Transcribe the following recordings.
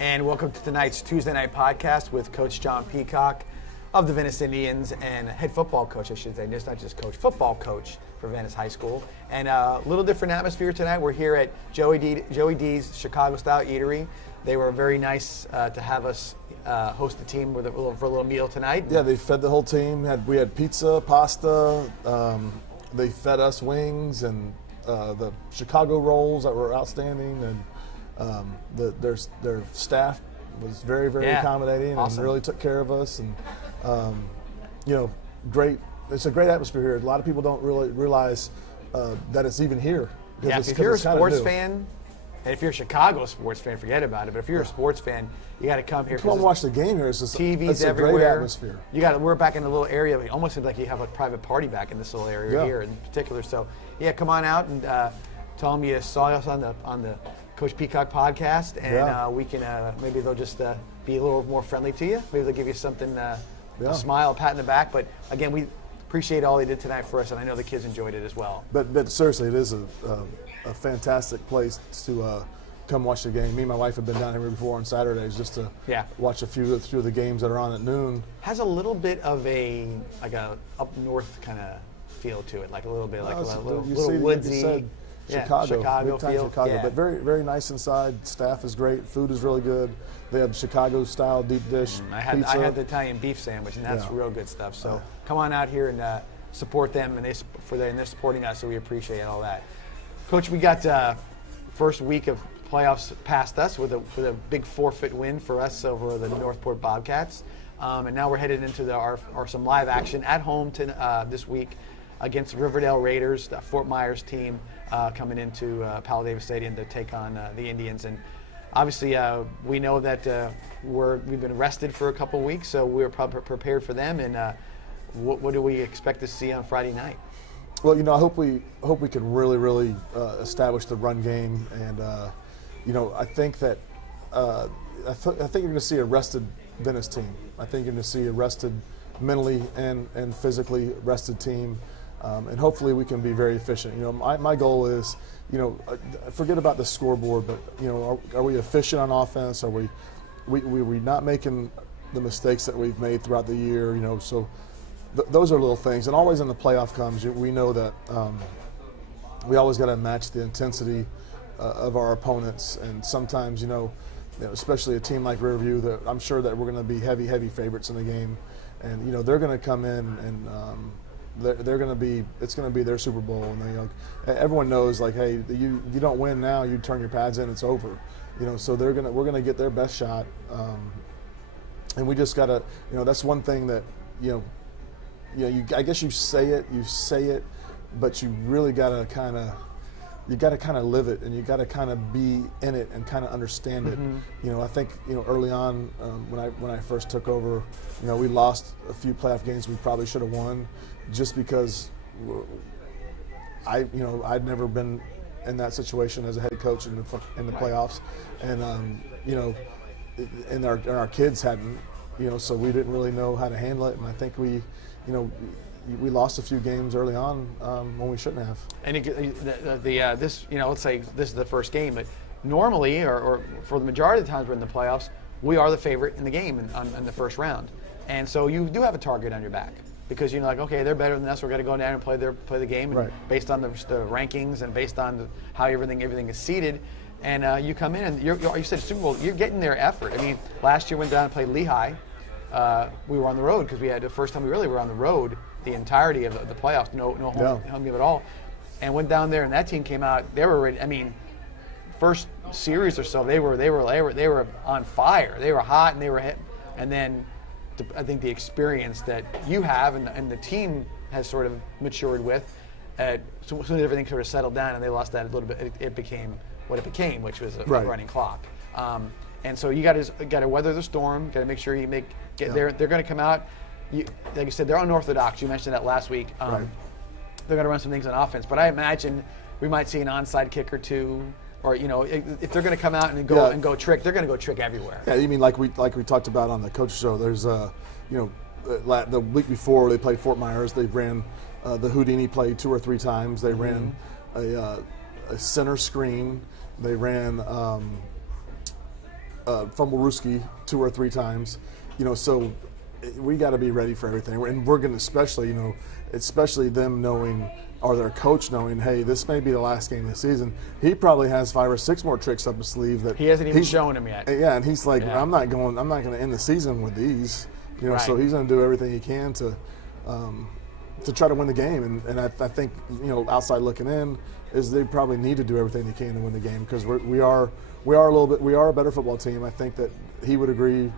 And welcome to tonight's Tuesday night podcast with Coach John Peacock of the Venice Indians and head football coach, I should say. It's not just coach, football coach for Venice High School. And a little different atmosphere tonight. We're here at Joey D's Chicago-style eatery. They were very nice to have us host the team for a little meal tonight. Yeah, they fed the whole team. We had pizza, pasta. They fed us wings and the Chicago rolls that were outstanding. And their staff was very, very accommodating and really took care of us. And great. It's a great atmosphere here. A lot of people don't really realize that it's even here. Yeah, if you're a sports fan, and if you're a Chicago sports fan, forget about it. But if you're a sports fan, you got to come here. Come and watch the game here. It's just TV's everywhere. A great atmosphere. We're back in a little area. It almost seems like you have a private party back in this little area here in particular. So yeah, come on out and tell them you saw us on the Coach Peacock podcast, and we can maybe they'll just be a little more friendly to you. Maybe they'll give you something, a smile, a pat in the back. But again, we appreciate all they did tonight for us, and I know the kids enjoyed it as well. But seriously, it is a fantastic place to come watch the game. Me and my wife have been down here before on Saturdays just to watch a few of the games that are on at noon. Has a little bit of a up north kind of feel to it, like a little bit like a little woodsy. Chicago feel. Chicago, but very, very nice inside. Staff is great. Food is really good. They have Chicago-style deep dish I pizza. had the Italian beef sandwich, and that's real good stuff. So come on out here and support them, and they're supporting us, so we appreciate all that. Coach, we got first week of playoffs past us with a big forfeit win for us over the Northport Bobcats, and now we're headed into some live action at home this week against Riverdale Raiders, the Fort Myers team, coming into Powell Davis Stadium to take on the Indians. And obviously, we know that we've been rested for a couple of weeks, so we're prepared for them. And what do we expect to see on Friday night? Well, I hope we can really, really establish the run game, and I think that I think you're going to see a rested Venice team. I think you're going to see a rested, mentally and physically rested team. And hopefully we can be very efficient. My goal is, forget about the scoreboard, but are we efficient on offense? Are we not making the mistakes that we've made throughout the year? So those are little things. And always in the playoff comes, we know that we always got to match the intensity of our opponents. And sometimes, especially a team like Riverview, that I'm sure that we're going to be heavy favorites in the game, and they're going to come in and. They're going to be. It's going to be their Super Bowl, and everyone knows, like, hey, you don't win now, you turn your pads in, it's over. So we're going to get their best shot, and we just got to. That's one thing that I guess you say it, but you really got to kind of. You got to kind of live it, and you got to kind of be in it and kind of understand it. I think early on when I first took over, we lost a few playoff games we probably should have won, just because I'd never been in that situation as a head coach in the playoffs, and and our kids hadn't, so we didn't really know how to handle it, and I think we lost a few games early on when we shouldn't have. And this, let's say this is the first game, but normally, or for the majority of the times we're in the playoffs, we are the favorite in the game in the first round. And so you do have a target on your back because you're like, okay, they're better than us. We're going to go down and play the game, and based on the rankings and based on how everything is seeded. And you come in and you said Super Bowl, you're getting their effort. I mean, last year went down and played Lehigh. We were on the road because we had the first time we really were on the road the entirety of the playoffs, no home game at all, and went down there, and that team came out. They were ready. I mean, first series or so, they were on fire. They were hot and they were hit. And then I think the experience that you have and the team has sort of matured with, so as soon as everything sort of settled down and they lost that a little bit, it became what it became, which was a running clock. And so you got to weather the storm. Got to make sure they're going to come out. Like you said, they're unorthodox. You mentioned that last week. They're going to run some things on offense, but I imagine we might see an onside kick or two, or if they're going to come out and go trick, they're going to go trick everywhere. Yeah, you mean like we talked about on the coach show. There's the week before they played Fort Myers, they ran the Houdini play 2 or 3 times. They ran a center screen. They ran fumble Ruski 2 or 3 times. So we got to be ready for everything. And we're going to especially them knowing, or their coach knowing, hey, this may be the last game of the season. He probably has 5 or 6 more tricks up his sleeve that he hasn't even shown him yet. Yeah, and he's like, I'm not going to end the season with these. Right. So he's going to do everything he can to try to win the game. And I think, outside looking in, is they probably need to do everything they can to win the game, because we are a better football team. I think that he would agree,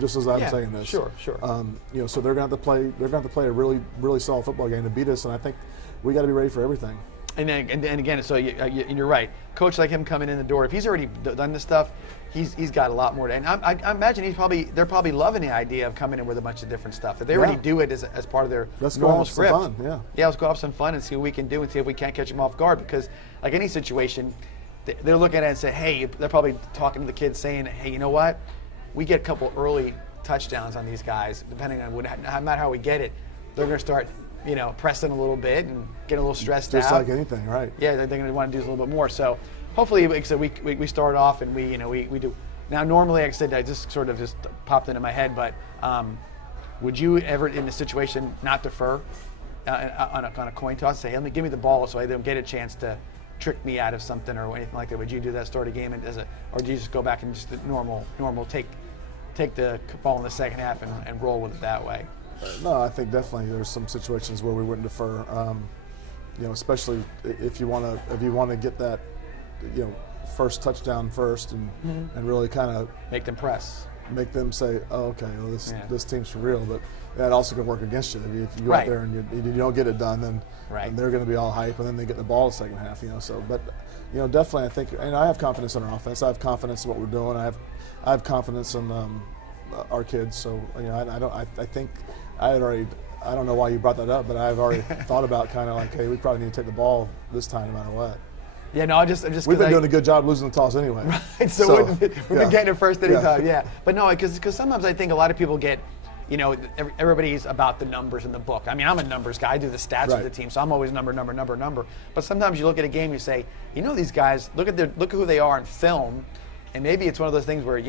just as I'm saying this. Sure. So they're going to have to play a really, really solid football game to beat us, and I think we got to be ready for everything. And again, so you're right. Coach like him coming in the door, if he's already done this stuff, he's got a lot more to. And I imagine they're probably loving the idea of coming in with a bunch of different stuff. If they already do it as part of their normal script, some fun, let's go have some fun and see what we can do and see if we can't catch them off guard. Because like any situation, they're looking at it and say, hey, they're probably talking to the kids saying, hey, you know what? We get a couple early touchdowns on these guys, depending on no matter how we get it, they're going to start, pressing a little bit and getting a little stressed out. Just like anything, right? Yeah, they're going to want to do a little bit more. So hopefully, like I said, we start off and we do. Now, normally, like I said, I just sort of just popped into my head, but would you ever, in a situation, not defer on a coin toss, say, give me the ball so I don't get a chance to trick me out of something or anything like that? Would you do that start a game or do you just go back and just normal take the ball in the second half and roll with it that way? No, I think definitely there's some situations where we wouldn't defer. Especially if you want to get that, first touchdown first and really kind of make them press. Make them say, oh, okay, well, this team's for real. But that also can work against you. If you go out there and you don't get it done, then they're going to be all hype, and then they get the ball in the second half. So, but definitely, I think, and I have confidence in our offense. I have confidence in what we're doing. I have confidence in our kids. So, I think I don't know why you brought that up, but I've already thought about kind of like, hey, we probably need to take the ball this time, no matter what. Yeah, no, I'm just we've been doing a good job losing the toss anyway. Right, so we've been getting it first any time, But no, because sometimes I think a lot of people get, everybody's about the numbers in the book. I mean, I'm a numbers guy. I do the stats of the team, so I'm always number. But sometimes you look at a game, and you say, these guys, look at who they are in film, and maybe it's one of those things where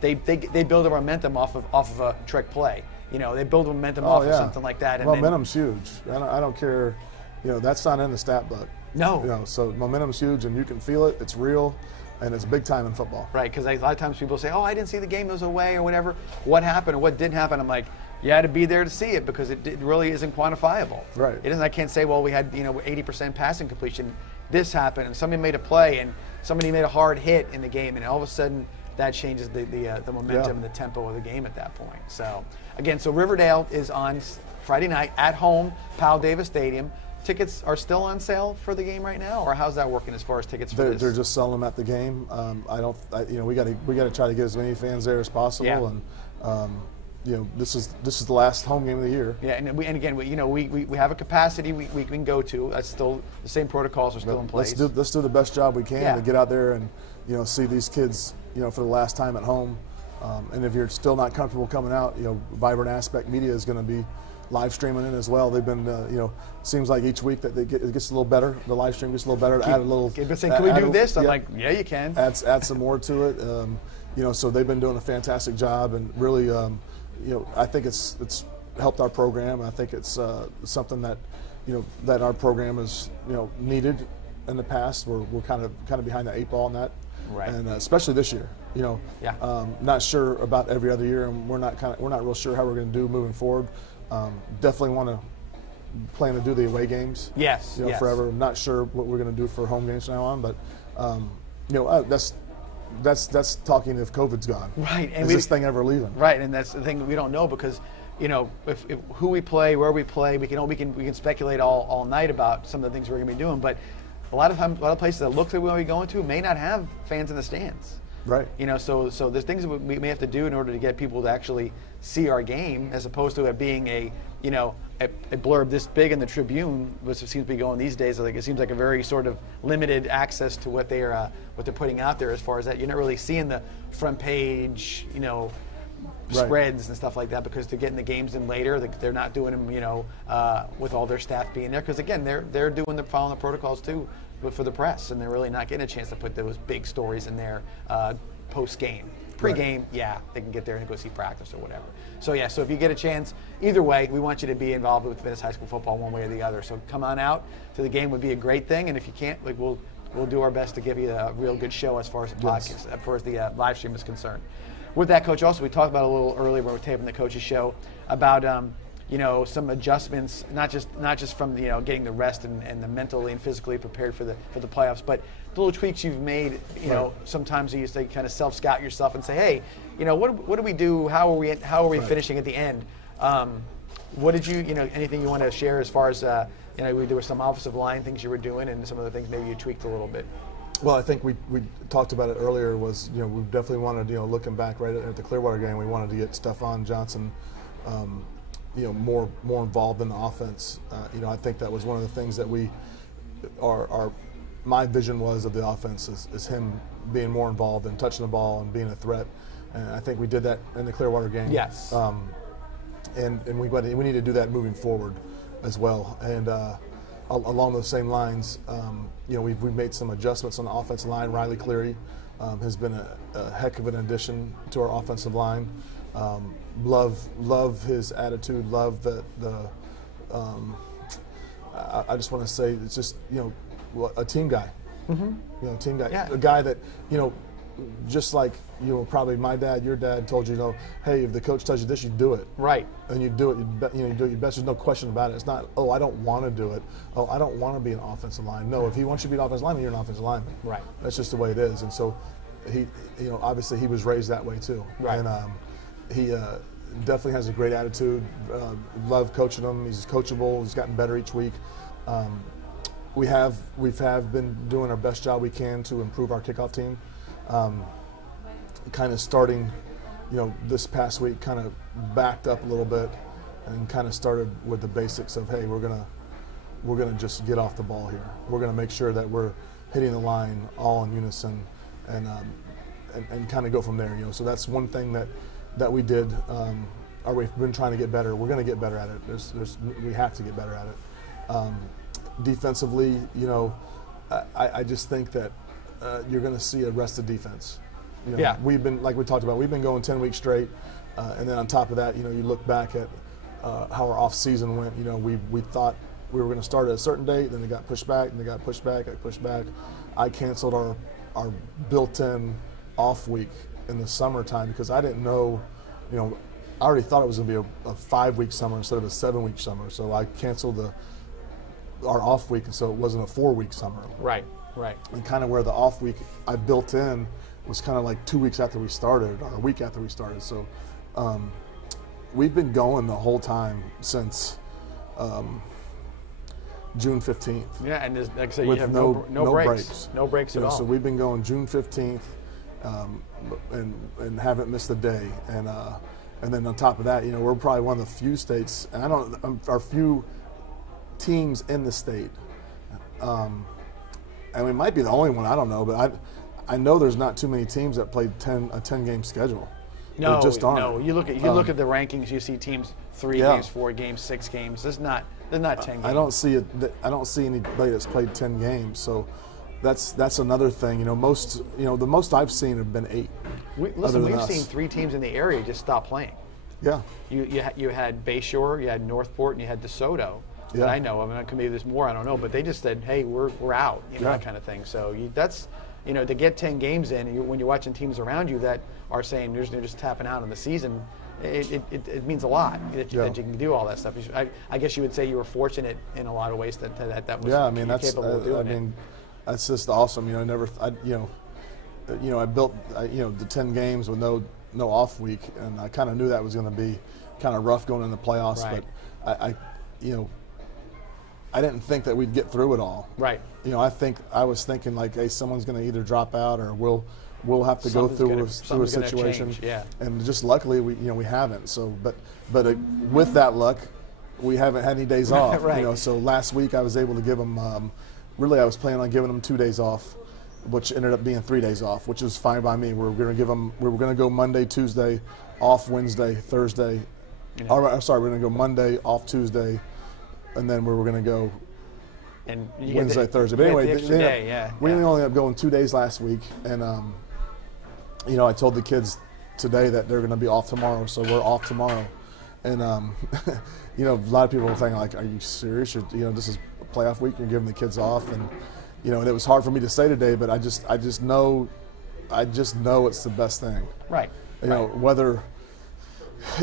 they build a momentum off of a trick play. They build momentum off of something like that. And momentum's huge. I don't care. That's not in the stat book. No. So momentum's huge, and you can feel it. It's real, and it's big time in football. Right, because a lot of times people say, oh, I didn't see the game, it was away or whatever. What happened or what didn't happen? I'm like, you had to be there to see it because it really isn't quantifiable. Right. It isn't. I can't say, well, we had 80% passing completion. This happened, and somebody made a play, and somebody made a hard hit in the game, and all of a sudden that changes the momentum and the tempo of the game at that point. So again, Riverdale is on Friday night at home, Powell Davis Stadium. Tickets are still on sale for the game right now, or how's that working as far as tickets for this? They're just selling them at the game. We got to try to get as many fans there as possible, and this is the last home game of the year. Yeah, and again, we have a capacity we can go to. That's still the same protocols are still in place. Let's do the best job we can to get out there and see these kids for the last time at home. And if you're still not comfortable coming out, Vibrant Aspect Media is going to be live streaming it as well. They've been, seems like each week that it gets a little better. The live stream gets a little better. Add a little. They've been saying, can we do this? I'm like, yeah, you can. Add some more to it. So they've been doing a fantastic job, and really, I think it's helped our program. I think it's something that, that our program has, needed in the past. We're kind of behind the 8 ball on that, right? And especially this year. Not sure about every other year, and we're not real sure how we're going to do moving forward. Definitely want to plan to do the away games. Yes. Forever. I'm not sure what we're going to do for home games from now on, but that's talking if COVID's gone. Right. And is this thing ever leaving? Right, and that's the thing we don't know because if who we play, where we play, we can speculate all night about some of the things we're going to be doing, but a lot of places that look like we might be going to may not have fans in the stands. Right. So there's things that we may have to do in order to get people to actually see our game, as opposed to it being a blurb this big in the Tribune, which seems to be going these days. Like it seems like a very sort of limited access to what they're putting out there as far as that. You're not really seeing the front page, spreads and stuff like that, because they're getting the games in later. They're not doing them, with all their staff being there, because again, they're following the protocols too, but for the press, and they're really not getting a chance to put those big stories in there post game. Pre-game, yeah, they can get there and go see practice or whatever. So yeah, so if you get a chance, either way, we want you to be involved with Venice High School football one way or the other. So come on out to the game would be a great thing, and if you can't, like we'll do our best to give you a real good show as far as the podcast, as far as the live stream is concerned. With that, Coach, also we talked about a little earlier when we were taping the coaches show about some adjustments, not just from getting the rest and the mentally and physically prepared for the playoffs, but the little tweaks you've made. Sometimes you say kind of self-scout yourself and say, hey, what do we do? How are we finishing at the end? What did you anything you want to share as far as there were some offensive line things you were doing and some of the things maybe you tweaked a little bit. Well, I think we talked about it earlier. Was we definitely wanted looking back right at the Clearwater game, we wanted to get Stephon Johnson, more involved in the offense. I think that was one of the things that my vision was of the offense is him being more involved and touching the ball and being a threat. And I think we did that in the Clearwater game. Yes. And we need to do that moving forward as well. And along those same lines, we've made some adjustments on the offensive line. Riley Cleary has been a heck of an addition to our offensive line. Love his attitude. Love I just want to say it's just a team guy. Mm-hmm. Team guy. Yeah. A guy that just like probably my dad, your dad told you, hey, if the coach tells you this, you do it. Right. And you do it. You do it your best. There's no question about it. It's not, oh, I don't want to do it. Oh, I don't want to be an offensive line. No, if he wants you to be an offensive lineman, you're an offensive lineman. Right. That's just the way it is. And so he, obviously he was raised that way too. Right. And he definitely has a great attitude. Love coaching him. He's coachable. He's gotten better each week. We've been doing our best job we can to improve our kickoff team. Kind of starting, this past week, kind of backed up a little bit, and kind of started with the basics of, hey, we're gonna just get off the ball here. We're gonna make sure that we're hitting the line all in unison, and kind of go from there. So that's one thing that we did. Or we've been trying to get better. We're gonna get better at it. We have to get better at it. Defensively, I just think that you're going to see a rested defense. We've been, like we talked about, we've been going 10 weeks straight, and then on top of that, you look back at how our off season went. We thought we were going to start at a certain date, then it got pushed back, and it got pushed back, I canceled our built-in off week in the summertime because I didn't know, I already thought it was going to be a 5-week summer instead of a 7-week summer, so I canceled our off week, so it wasn't a 4-week summer. Right. Right. And kind of where the off week I built in was kind of like 2 weeks after we started, or a week after we started. So we've been going the whole time since June 15th. Yeah, and like I said, you have no breaks. No breaks at all. So we've been going June 15th and haven't missed a day. And then on top of that, we're probably one of the few states, and our few teams in the state. And we might be the only one, I don't know, but I know there's not too many teams that played a 10-game schedule. No, there just aren't. No. You look at the rankings, you see teams 3 games, 4 games, 6 games. There's not 10 games. I don't see anybody that's played 10 games. So that's another thing. The most I've seen have been 8. We've seen 3 teams in the area just stop playing. Yeah. You had Bayshore, you had Northport, and you had DeSoto. Yeah. That I know of, and maybe there's more, I don't know, but they just said, hey, we're out, that kind of thing. So that's, to get 10 games in, when you're watching teams around you that are saying they're just tapping out in the season, it means a lot that you can do all that stuff. I guess you would say you were fortunate in a lot of ways that was capable of doing it. That's just awesome. I built the 10 games with no off week, and I kind of knew that was going to be kind of rough going in the playoffs, right. But I didn't think that we'd get through it all. Right. I was thinking like, hey, someone's going to either drop out or we'll have to go through a situation. Yeah. And just luckily we haven't. So, but with that luck, we haven't had any days off. Right. So last week I was able to give them. Really, I was planning on giving them 2 days off, which ended up being 3 days off, which is fine by me. We were going to go Monday, Tuesday, off Wednesday, Thursday. Yeah. All right. Sorry, we're going to go Monday, off Tuesday. And then we were going to go Wednesday, Thursday. But anyway, we only ended up going 2 days last week. And, I told the kids today that they're going to be off tomorrow, so we're off tomorrow. And you know, a lot of people are thinking like, "Are you serious? You know, this is playoff week. You're giving the kids off." And you know, and it was hard for me to say today, but I just know it's the best thing. Right. You know, whether,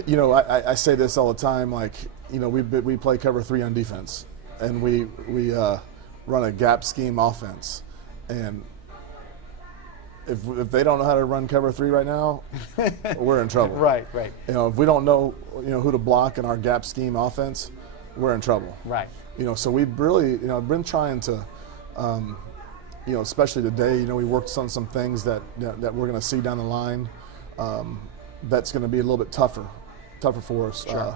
you know, I say this all the time, like, you know, we play cover 3 on defense, and we run a gap scheme offense, and if they don't know how to run cover 3 right now, we're in trouble. Right. You know, if we don't know, you know, who to block in our gap scheme offense, we're in trouble. Right. You know, so we've really, you know, been trying to, you know, especially today, you know, we worked on some things that we're going to see down the line. That's going to be a little bit tougher for us. Sure.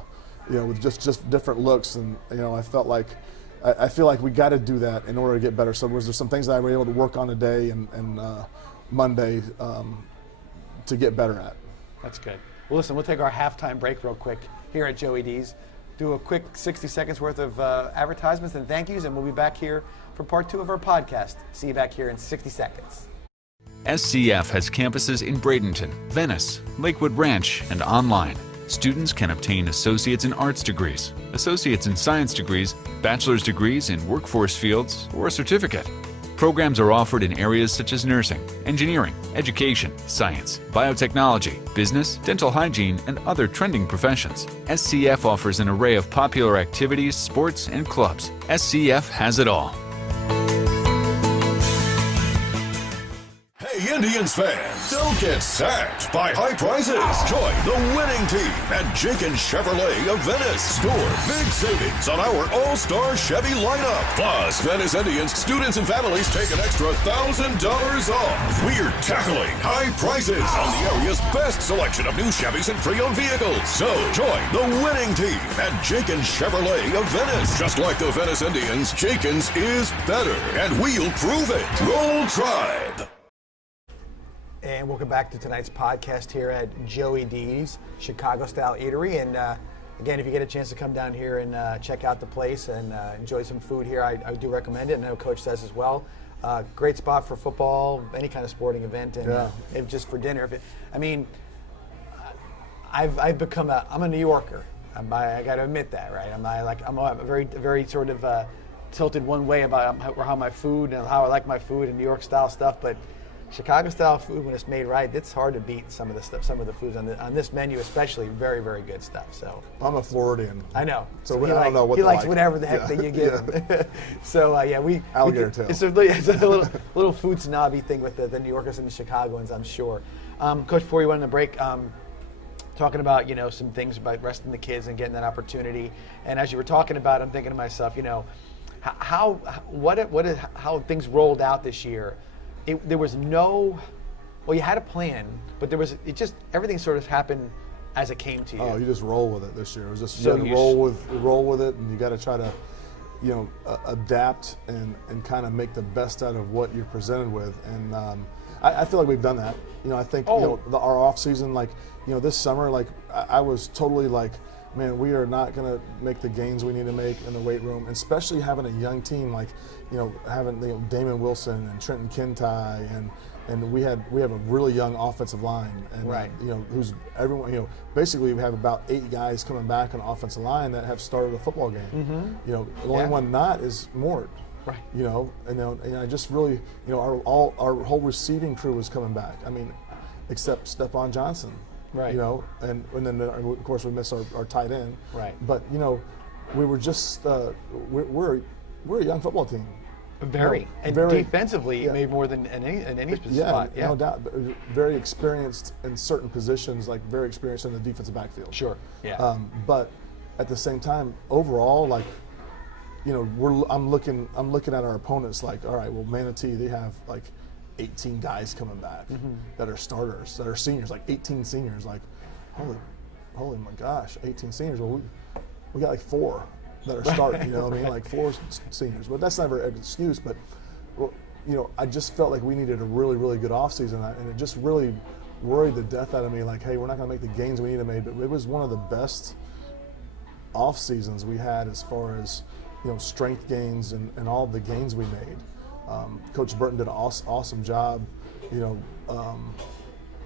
You know, with just different looks, and you know, I feel like we got to do that in order to get better. So there's some things that I were able to work on today and Monday to get better at. That's good. Well, listen, we'll take our halftime break real quick here at Joey D's. Do a quick 60 seconds worth of advertisements and thank yous, and we'll be back here for part 2 of our podcast. See you back here in 60 seconds. SCF has campuses in Bradenton, Venice, Lakewood Ranch, and online. Students can obtain associates in arts degrees, associates in science degrees, bachelor's degrees in workforce fields, or a certificate. Programs are offered in areas such as nursing, engineering, education, science, biotechnology, business, dental hygiene, and other trending professions. SCF offers an array of popular activities, sports, and clubs. SCF has it all. Hey, Indians fans, don't get sacked by high prices. Join the winning team at Jenkins Chevrolet of Venice. Score big savings on our all-star Chevy lineup. Plus, Venice Indians students and families take an extra $1,000 off. We're tackling high prices on the area's best selection of new Chevys and pre-owned vehicles. So, join the winning team at Jenkins Chevrolet of Venice. Just like the Venice Indians, Jenkins is better, and we'll prove it. Roll Tribe. And welcome back to tonight's podcast here at Joey D's Chicago-style eatery. And again, if you get a chance to come down here and check out the place and enjoy some food here, I do recommend it. And I know Coach says as well. Great spot for football, any kind of sporting event, and just for dinner. I've become I'm a New Yorker. I got to admit that, right? I'm a very sort of tilted one way about how my food and how I like my food and New York style stuff, but Chicago-style food, when it's made right, it's hard to beat some of the foods on this menu, especially very, very good stuff. So I'm a Floridian. I know. So I don't know what he likes like. whatever the heck that you give him. So alligator tail. It's a little food snobby thing with the New Yorkers and the Chicagoans, I'm sure. Coach, before you went on the break, talking about some things about resting the kids and getting that opportunity, and as you were talking about, I'm thinking to myself, how things rolled out this year. There was you had a plan, but everything sort of happened as it came to you. Oh, you just roll with it this year. It was just so you roll with it, and you got to try to, adapt and kind of make the best out of what you're presented with. And I feel like we've done that. I think our off season, this summer, I was totally like, man, we are not going to make the gains we need to make in the weight room, and especially having a young team having Damon Wilson and Trenton Kintai, and we have a really young offensive line, and right. Who's everyone, basically we have about 8 guys coming back on the offensive line that have started a football game. Mm-hmm. The only one not is Mort. Right. And I just really, our whole receiving crew was coming back. Except Stephon Johnson. Right. And then of course we miss our tight end. Right. But we were just we're a young football team. Very defensively, made more than in any spot. Yeah, no doubt. Very experienced in certain positions, very experienced in the defensive backfield. Sure. Yeah. But at the same time, overall, I'm looking at our opponents all right, well, Manatee, they have 18 guys coming back that are starters, that are seniors, 18 seniors. Holy my gosh, 18 seniors. Well, we got 4 that are starting. 4 seniors. But that's never an excuse. But I just felt like we needed a really, really good offseason, and it just really worried the death out of me. Hey, we're not going to make the gains we need to make. But it was one of the best off seasons we had as far as strength gains and all the gains we made. Coach Burton did an awesome job,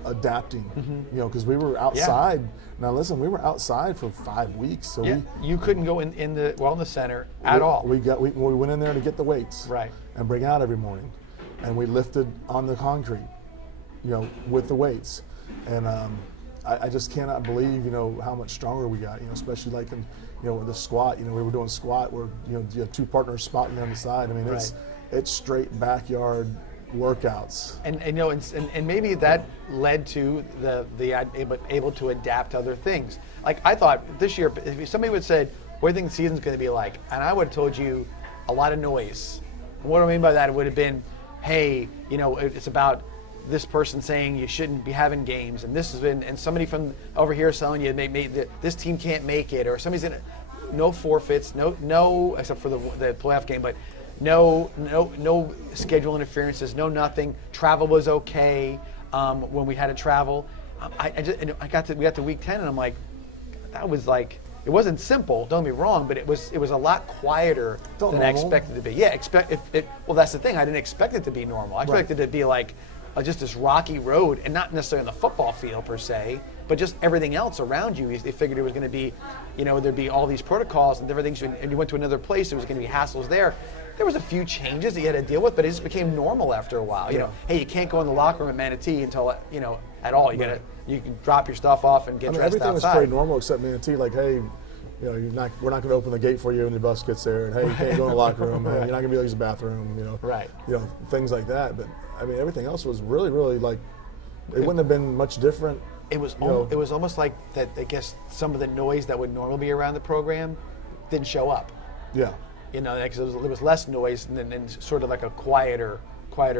adapting, you know, because we were outside. Now listen, we were outside for 5 weeks, so you couldn't go in the center at all. We went in there to get the weights, right, and bring out every morning, and we lifted on the concrete, you know, with the weights, and I just cannot believe, you know, how much stronger we got, you know, especially like in, you know, the squat, you know, we were doing squat where, you know, you have two partners spotting on the side. I mean, it's straight backyard workouts. And you know, and maybe that led to the able to adapt to other things. Like I thought this year, if somebody would have said, what do you think the season's going to be like? And I would have told you a lot of noise. And what do I mean by that? It would have been, hey, you know, it's about this person saying you shouldn't be having games, and this has been, and somebody from over here is telling you this team can't make it, or somebody's in no forfeits, no except for the playoff game, but no schedule interferences, no nothing. Travel was okay when we had to travel. We got to week 10, and I'm like, that was like, it wasn't simple. Don't get me wrong, but it was a lot quieter than I expected it to be. Yeah, well, that's the thing. I didn't expect it to be normal. I expected it to be like just this rocky road, and not necessarily on the football field per se, but just everything else around you. They figured it was going to be, you know, there'd be all these protocols and different things, and you went to another place, there was going to be hassles there. There was a few changes that you had to deal with, but it just became normal after a while. You know, hey, you can't go in the locker room at Manatee until, you know, at all. You can drop your stuff off and get dressed everything outside. was pretty normal except Manatee. Like, hey, you know, we're not going to open the gate for you when your bus gets there, and hey, you can't go in the locker room, and you're not going to be able to use the bathroom, you know, you know, things like that. But I mean, everything else was really, really like, it wouldn't have been much different. It was almost like that. I guess some of the noise that would normally be around the program didn't show up. Yeah. You know, because there was less noise and sort of like a quieter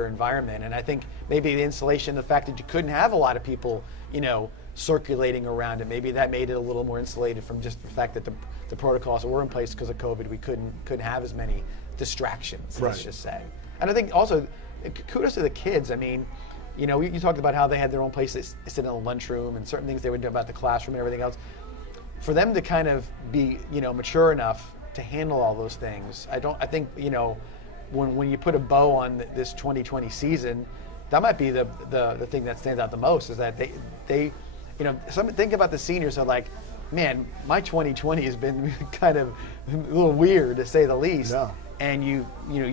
environment. And I think maybe the insulation, the fact that you couldn't have a lot of people, you know, circulating around it, maybe that made it a little more insulated from just the fact that the protocols were in place because of COVID. We couldn't have as many distractions, let's just say. And I think also, kudos to the kids. I mean, you know, you talked about how they had their own place to sit in the lunchroom and certain things they would do about the classroom and everything else. For them to kind of be, you know, mature enough to handle all those things, I think, you know, when you put a bow on this 2020 season, that might be the thing that stands out the most, is that they you know, think about the seniors are like, man, my 2020 has been kind of a little weird to say the least. Yeah. And you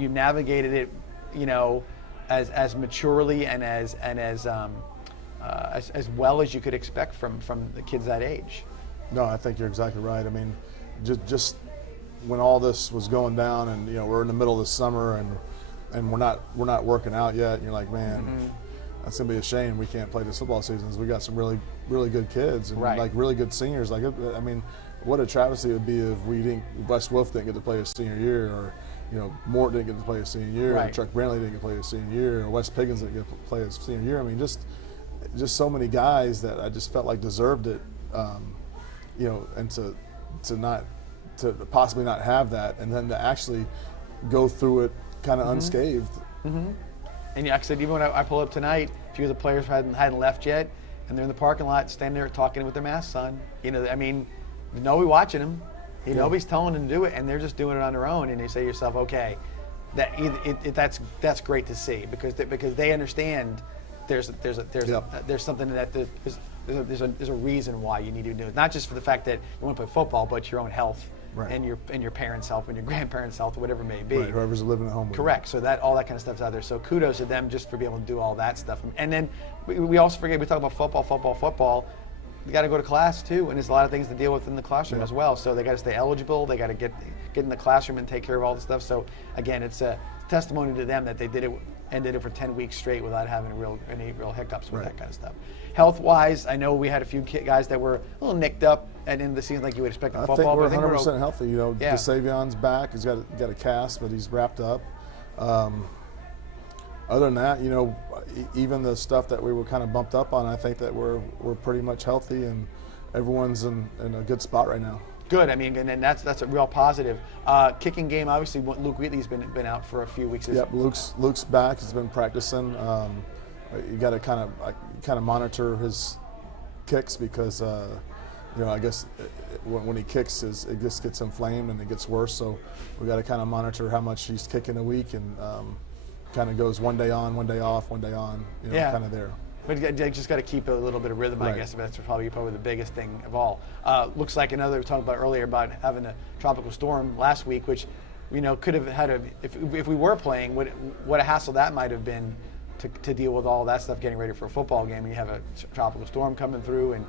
navigated it, you know, as maturely and as well as you could expect from the kids that age. No, I think you're exactly right. I mean, just when all this was going down, and you know, we're in the middle of the summer, and we're not working out yet, and you're like, man, that's gonna be a shame we can't play this football season. We got some really, really good kids and like really good seniors. Like, I mean, what a travesty it would be if Wes Wolf didn't get to play his senior year, or you know, Mort didn't get to play his senior year, or Chuck Brantley didn't get to play his senior year, or Wes Piggins didn't get to play his senior year. I mean, just so many guys that I just felt like deserved it, you know, and to possibly not have that, and then to actually go through it kind of unscathed. And yeah, like I said, even when I pull up tonight, a few of the players hadn't left yet, and they're in the parking lot standing there talking with their masks on. You know, I mean, nobody's watching them. Nobody's telling them to do it, and they're just doing it on their own. And you say to yourself, okay, that's great to see, because they understand there's something that there's a reason why you need to do it. Not just for the fact that you want to play football, but your own health. And your parents' health and your grandparents' health, or whatever it may be. Right, whoever's living at home with Correct. So all that kind of stuff's out there. So kudos to them just for being able to do all that stuff. And then we also forget, we talk about football. You got to go to class too, and there's a lot of things to deal with in the classroom as well. So they got to stay eligible. They got to get in the classroom and take care of all the stuff. So again, it's a testimony to them that they did it for 10 weeks straight without having any real hiccups with that kind of stuff. Health-wise, I know we had a few guys that were a little nicked up at the end of the season, like you would expect in football. I think we're 100% healthy. You know, DeSavion's back. He's got a cast, but he's wrapped up. Other than that, you know, even the stuff that we were kind of bumped up on, I think that we're pretty much healthy, and everyone's in a good spot right now. Good. I mean, and that's a real positive. Kicking game, obviously, Luke Wheatley's been out for a few weeks. Yep, Luke's back. He's been practicing. You got to kind of monitor his kicks, because you know, I guess when he kicks, it just gets inflamed and it gets worse. So we got to kind of monitor how much he's kicking a week, and kind of goes one day on, one day off, one day on. You know, kind of there. But you just got to keep a little bit of rhythm, I Right. guess. That's probably the biggest thing of all. Looks like another we talked about earlier about having a tropical storm last week, which could have had if we were playing, what a hassle that might have been to deal with all that stuff, getting ready for a football game. And you have a tropical storm coming through, and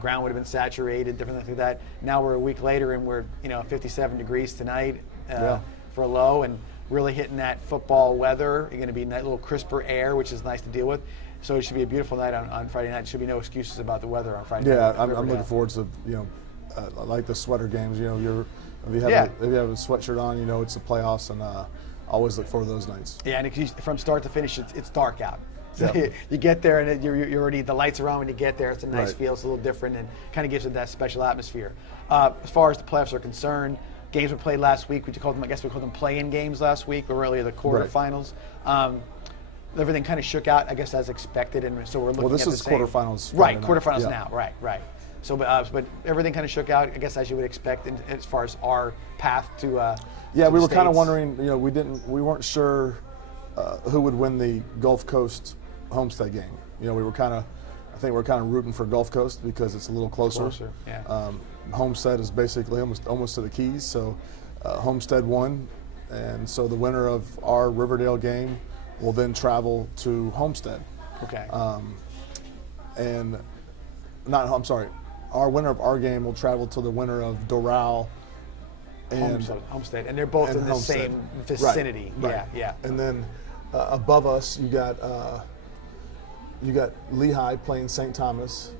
ground would have been saturated, different things like that. Now we're a week later, and we're 57 degrees tonight for a low, and really hitting that football weather. You're going to be in that little crisper air, which is nice to deal with. So it should be a beautiful night on Friday night. There should be no excuses about the weather on Friday night. Yeah, I'm looking forward to I like the sweater games. If you have a sweatshirt on, it's the playoffs, and always look forward to those nights. Yeah, and from start to finish, it's dark out. So Yep. you get there, and you're already, the lights are on when you get there. It's a nice Right. feel. It's a little different, and kind of gives it that special atmosphere. As far as the playoffs are concerned, games were played last week. We called them play-in games last week, or really the quarterfinals. Everything kind of shook out, I guess, as expected, and so we're looking at the same. Well, this is quarterfinals. Right, Friday night. quarterfinals Yeah. now. Right. So, but everything kind of shook out, I guess, as you would expect, as far as our path to. Yeah, to we the were kind of States. wondering. We weren't sure who would win the Gulf Coast Homestead game. I think we're kind of rooting for Gulf Coast because it's a little closer. Yeah. Homestead is basically almost to the Keys, so Homestead won, and so the winner of our Riverdale game will then travel to Homestead. Okay. Our winner of our game will travel to the winner of Doral and Homestead, and they're both in the Homestead. same vicinity. Right. Yeah. And then above us, you got Lehigh playing St. Thomas,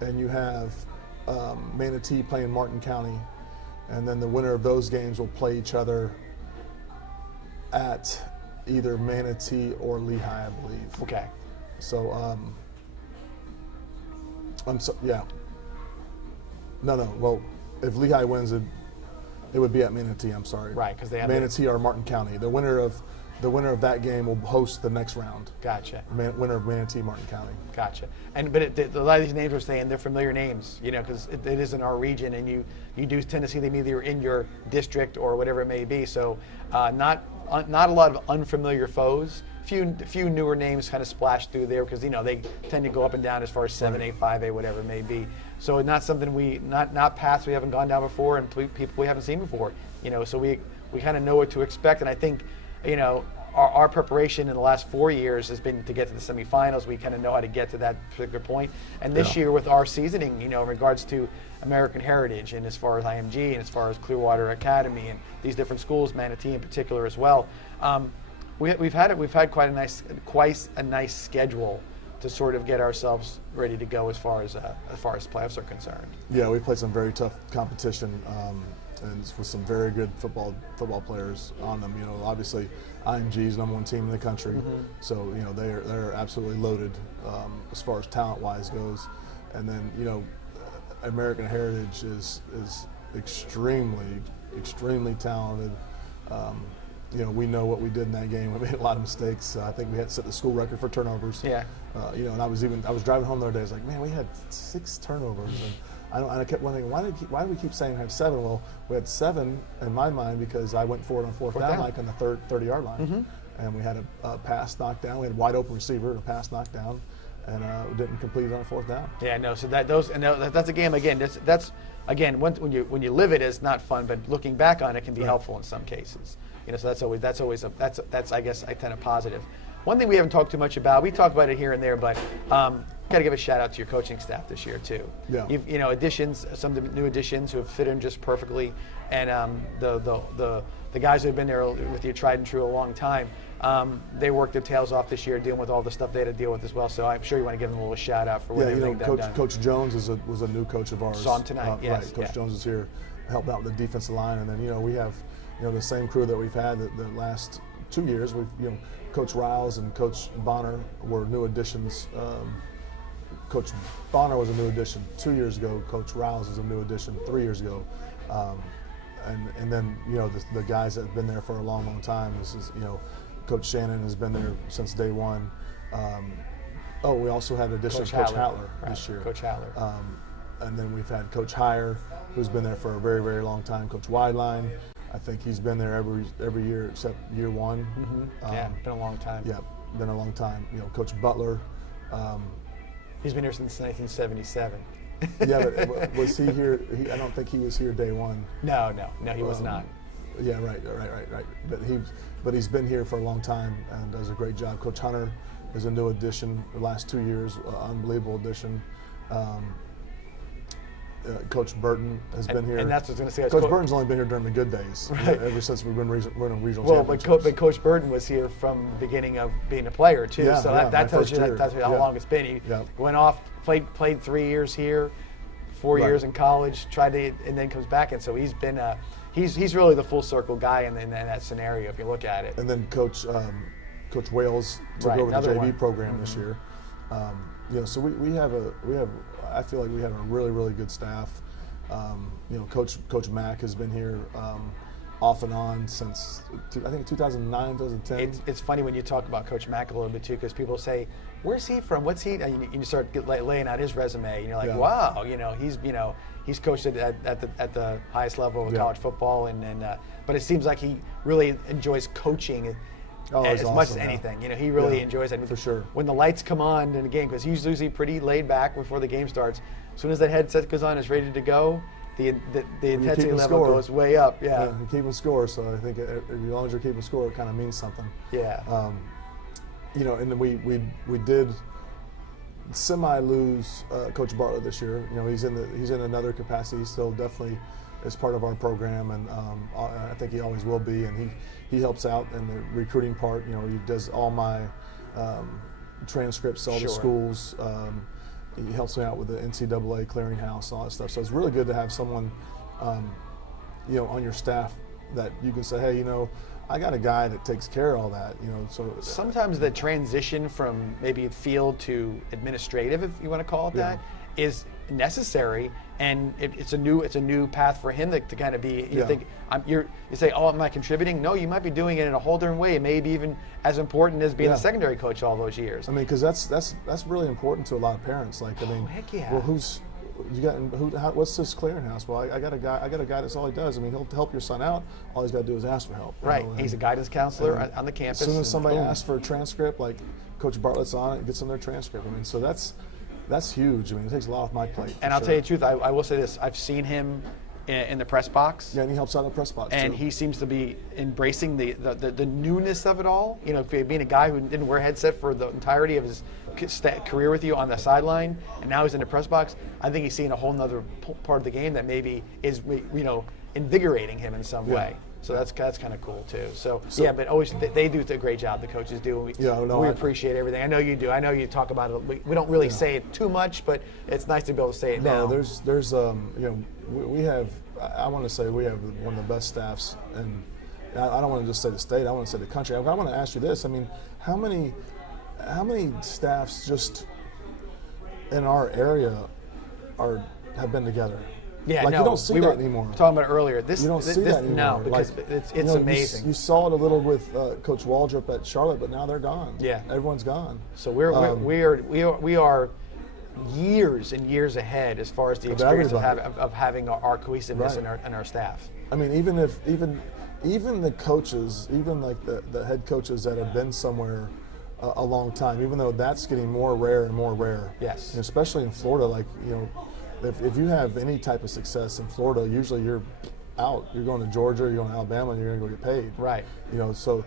and you have Manatee playing Martin County, and then the winner of those games will play each other at either Manatee or Lehigh, I believe. Okay. So, yeah. No. Well, if Lehigh wins, it would be at Manatee. I'm sorry. Right, because they have Manatee or Martin County. The winner of that game will host the next round. Gotcha. Winner of Manatee, Martin County. Gotcha. But a lot of these names we're saying, they're familiar names, because it is in our region, and you do tend to see them either in your district or whatever it may be. So not a lot of unfamiliar foes. Few newer names kind of splash through there because they tend to go up and down as far as 7A, 5A, whatever it may be. So not something not paths we haven't gone down before, and people we haven't seen before. So we kind of know what to expect, and I think our preparation in the last 4 years has been to get to the semifinals. We kind of know how to get to that particular point. And this year with our seasoning, in regards to American Heritage and as far as IMG and as far as Clearwater Academy and these different schools, Manatee in particular as well, we've had quite a nice schedule to sort of get ourselves ready to go as far as playoffs are concerned. Yeah, we played some very tough competition, and with some very good football players on them. Obviously, IMG is number one team in the country, so they're absolutely loaded as far as talent-wise goes. And then American Heritage is extremely talented. We know what we did in that game. We made a lot of mistakes. I think we had set the school record for turnovers. Yeah. And I was driving home the other day. I was like, man, we had 6 turnovers, and I kept wondering why do we keep saying we have 7? Well, we had 7 in my mind because I went for it on fourth down, like on the 30-yard line, and we had a pass knocked down. We had a wide open receiver, a pass knocked down, and we didn't complete it on fourth down. Yeah, no. So that's a game again. That's again when you live it, it's not fun, but looking back on it can be helpful in some cases. So that's I guess I tend to positive. One thing we haven't talked too much about, we talk about it here and there, but got to give a shout out to your coaching staff this year too. Yeah. Additions, some of the new additions who have fit in just perfectly, and the guys who have been there with you tried and true a long time. They worked their tails off this year dealing with all the stuff they had to deal with as well. So I'm sure you want to give them a little shout out for what they've done. Coach Jones was a new coach of ours. Saw him tonight. Yes. Right. Coach Jones is here helping out with the defensive line, and then we have the same crew that we've had the last 2 years. We've Coach Riles and Coach Bonner were new additions. Coach Bonner was a new addition 2 years ago. Coach Riles was a new addition 3 years ago. And then the guys that have been there for a long time. This is Coach Shannon has been there since day one. We also had an addition of Coach Hattler this year. Coach Hattler. And then we've had Coach Heyer, who's been there for a very, very long time. Coach Wideline, I think he's been there every year except year one. Been a long time. Yeah, been a long time. Coach Butler, He's been here since 1977. Yeah, but was he here? I don't think he was here day one. No, he was not. Yeah, right. But he's been here for a long time and does a great job. Coach Hunter is a new addition the last 2 years, unbelievable addition. Coach Burton has been here. And that's what I was going to say. Coach Burton's only been here during the good days, ever since we've been running regional championships. But Coach Burton was here from the beginning of being a player too. Yeah, so yeah, that tells you year. that's how long it's been. He Yeah. went off, played 3 years here, 4 years in college, and then comes back. And so he's been he's really the full circle guy in that scenario if you look at it. And then Coach Wales took over the JV program this year. So we have I feel like we have a really, really good staff. Coach Mack has been here off and on since I think 2009, 2010. It's funny when you talk about Coach Mack a little bit too, because people say, "Where's he from? What's he?" And you start laying out his resume, and you're like, "Wow, he's coached at the highest level of college football." But it seems like he really enjoys coaching. As much as anything, he really enjoys it. For sure. When the lights come on in a game, because he's usually pretty laid back before the game starts. As soon as that headset goes on, it's ready to go. The intensity level goes way up. Yeah. You're keeping score, so I think as long as you're keeping score, it kind of means something. Yeah. And then we did semi-lose Coach Bartlett this year. He's in another capacity. He still definitely is part of our program, and I think he always will be. And he helps out in the recruiting part. He does all my transcripts, all the schools. He helps me out with the NCAA clearinghouse and all that stuff. So it's really good to have someone, on your staff that you can say, hey, I got a guy that takes care of all that. So sometimes the transition from maybe field to administrative, if you want to call it that, is necessary, and it's a new path for him to kind of be. You say, oh, am I contributing? No, you might be doing it in a whole different way, maybe even as important as being a secondary coach all those years. I mean, because that's really important to a lot of parents. Like, heck yeah. Well, what's this clearinghouse? Well, I got a guy that's all he does. I mean, he'll help your son out. All he's got to do is ask for help. Right. He's a guidance counselor on the campus. As soon as somebody asks for a transcript, like Coach Bartlett's on it, gets them their transcript. I mean, so that's huge. I mean, it takes a lot off my plate. And I'll tell you the truth, I will say this. I've seen him in the press box. Yeah, and he helps out in the press box, and too. he seems to be embracing the newness of it all. Being a guy who didn't wear a headset for the entirety of his career with you on the sideline, and now he's in the press box. I think he's seeing a whole nother part of the game that maybe is, invigorating him in some way. So that's kind of cool too. So but always they do a great job. The coaches do. We appreciate everything. I know you do. I know you talk about it. We don't really say it too much, but it's nice to be able to say it now. There's we have. I want to say we have one of the best staffs, and I don't want to just say the state. I want to say the country. I want to ask you this. I mean, how many staffs just in our area have been together? Yeah, you don't see that anymore. Talking about earlier, you don't see that anymore. No, because it's amazing. You saw it a little with Coach Waldrop at Charlotte, but now they're gone. Yeah, everyone's gone. So we are years and years ahead as far as the experience of having our cohesiveness in our staff. I mean, even the coaches, even like the head coaches that have been somewhere a long time, even though that's getting more rare and more rare. Yes, and especially in Florida, if you have any type of success in Florida, usually you're out. You're going to Georgia, you're going to Alabama, and you're going to go get paid. Right. So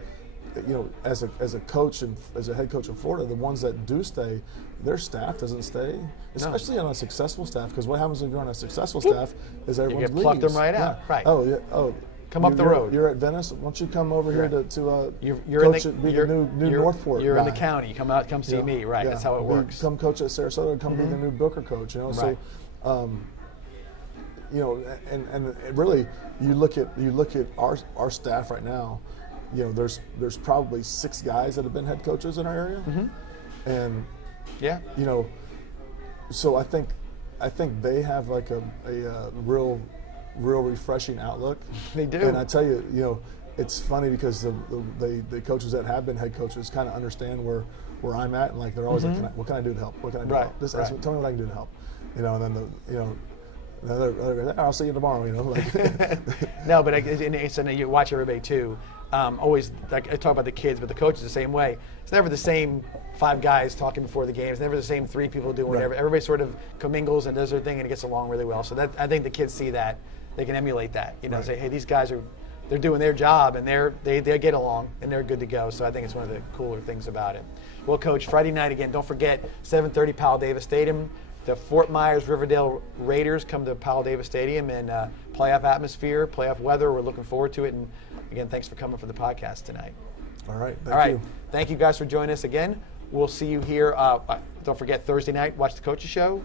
as a coach and as a head coach in Florida, the ones that do stay, their staff doesn't stay, especially on a successful staff. Because what happens if you're on a successful staff is everyone leaves. You get plucked them right out. Right. Oh yeah. Oh. Come up the road. You're at Venice. Why don't you come over here to you're coach be the new Northport You're guy. in the county. Come see me. Right. Yeah. That's how it works. Come coach at Sarasota. Come be the new Booker coach. Right. So, and really, you look at our staff right now. There's probably 6 guys that have been head coaches in our area, and so I think they have like a real refreshing outlook. They do. And I tell you, it's funny because the coaches that have been head coaches kind of understand where I'm at, and like they're always like, what can I do to help? What can I do to help? Just ask me, tell me what I can do to help. And then I'll see you tomorrow. No, but you watch everybody too. always, like I talk about the kids, but the coaches the same way. It's never the same 5 guys talking before the game. It's never the same 3 people doing whatever. Everybody sort of commingles and does their thing and it gets along really well. So that, I think the kids see that. They can emulate that. Say, hey, these guys they're doing their job and they get along and they're good to go. So I think it's one of the cooler things about it. Well, Coach, Friday night again, don't forget 7:30 Powell Davis Stadium. The Fort Myers Riverdale Raiders come to Powell Davis Stadium, and playoff atmosphere, playoff weather. We're looking forward to it. And again, thanks for coming for the podcast tonight. All right. Thank you. Thank you guys for joining us again. We'll see you here. Don't forget Thursday night, watch the Coaches Show,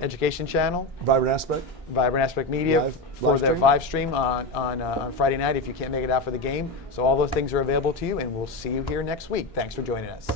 Education Channel. Vibrant Aspect Media for the live stream on Friday night if you can't make it out for the game. So all those things are available to you, and we'll see you here next week. Thanks for joining us.